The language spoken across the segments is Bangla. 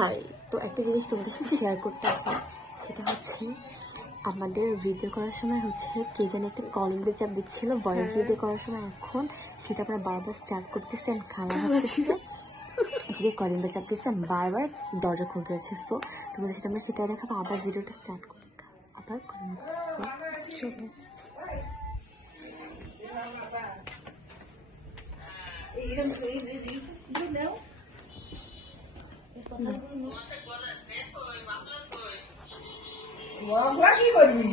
হাই, তো একটা জিনিস তোমাদের সাথে শেয়ার করতে আসি, সেটা হচ্ছে আমাদের ভিডিও করার সময় হচ্ছে কে জানি একটা কলিং বেল চাপ দিচ্ছিল ভয়েস ভিডিও করার সময়। এখন সেটা আমরা বারবার স্টার্ট করতেছি অ্যান্ড খালা ভাবতেছিল যে কলিং বেল চাপ দিচ্ছে, বারবার দরজা খুলতে হচ্ছে। সো তোমাদের সাথে আমরা সেটাই দেখাবো। আবার ভিডিওটা স্টার্ট করবো, আবার কলিং চলো। মশলা কি করবি?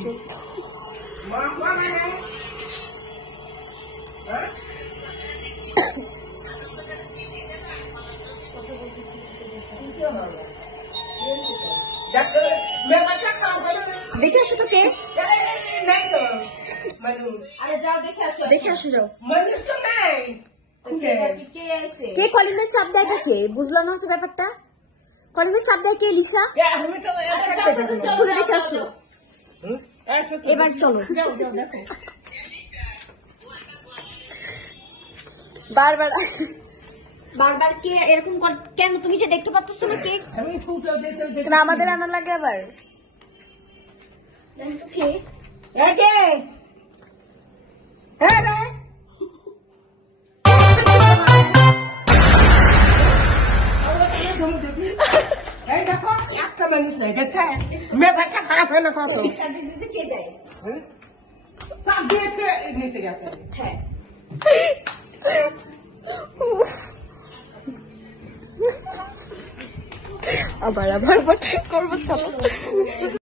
মশলা মানে দেখে আসো তো কে, নাই তো মানুষ। আরে যাও দেখে আসো। দেখে আসো যাও। মানুষ তো নাই। কে আছে? কে কলিং বেল চাপ দেয় কে? বুঝলাম না হচ্ছে ব্যাপারটা। কলিং বেল চাপ দেয় কে? লিসা, আমি তো খুলে দেখে আসো। এবার চলো। যাও যাও দেখো। বারবার বারবার কে এরকম কেন? তুমি যে দেখতে পাচ্ছ না কে? আমি ফুটো দেখতে না আমাদের আনা লাগে আবার। দেখো তো কে? একে হ্যাঁ রে এই দেখো একটা মানুষ নাই দেখছে মেয়েটা খারাপ হয় না কত কে যায়? সব দিয়েছে নিতে গেছে। হ্যাঁ আবার আবার করবো, চলো।